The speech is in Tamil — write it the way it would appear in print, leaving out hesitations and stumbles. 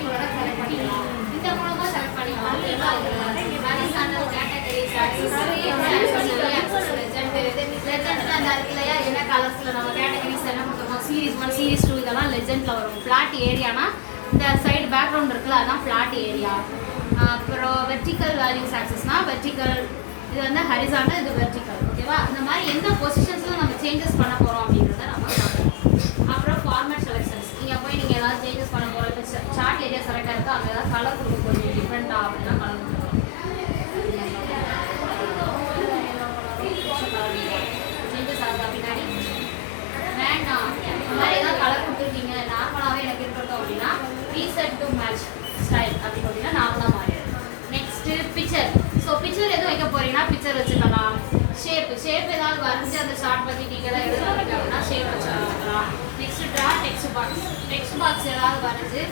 பர்டிகுலரா செலக்ட் பண்ணிக்கலாம். இந்த மூலமா செலக்ட் பண்ணிக்கலாம். ஹரிசாண்டல் கேட்டகரிஸ் லெஜெண்ட் அந்த இருக்குல்லையா, என்ன கலர்ஸ்ல நம்ம கேட்டகரிஸ் என்ன கொடுத்துருக்கோம், சீரிஸ் 1 சீரிஸ் 2 இதெல்லாம் லெஜெண்ட்ல வரும். ஃபிளாட் ஏரியானா இந்த சைடு பேக்ரவுண்ட் இருக்குல்ல அதான் ஃபிளாட் ஏரியா. அப்புறம் வெர்டிக்கல் வேல்யூஸ் ஆக்சஸ்னா வெர்டிக்கல், இது வந்து ஹரிசாண்டல், இது வெர்டிக்கல். ஓகேவா? இந்த மாதிரி எந்த பொசிஷன்ஸ்ல நம்ம சேஞ்சஸ் பண்ண போறோம் அப்படின்றத நம்ம பார்க்கலாம். அப்புறம் ஃபார்மேட் செலெக்ஷன்ஸ், நீங்கள் ஏதாவது சேஞ்சஸ் பண்ண போகிறோம். இப்போ சார்ட் ஏரியா செலக்ட் ஆகிருக்கா அங்கே ஏதாவது கலர் கொடுக்க கொஞ்சம் டிஃப்ரெண்ட்டாக அப்படின்னா கலர் கொடுக்கலாம். சேஞ்சஸ் ஆகுதா பின்னாடி வேண்டாம், இந்த மாதிரி ஏதாவது கலர் கொடுத்துருக்கீங்க நார்மலாகவே எனக்கு இருக்கட்டும் அப்படின்னா ரீசெட் டு மேட்ச் ஸ்டைல் அப்படின்னு பார்த்தீங்கன்னா நார்மலாக மாறிடும். Next picture. ஸோ பிக்சர் எதுவும் வைக்க போகிறீங்கன்னா பிக்சர் வச்சுக்கலாம். ஷேப் ஏதாவது வரைஞ்சி அந்த ஷார்ட் பற்றி டீட்டெயிலாக எழுதுறீங்க அப்படின்னா ஷேப் வச்சுக்கலாம். நெக்ஸ்ட் ட்ரா டெக்ஸ்ட் பாக்ஸ் ஏதாவது வரைஞ்சி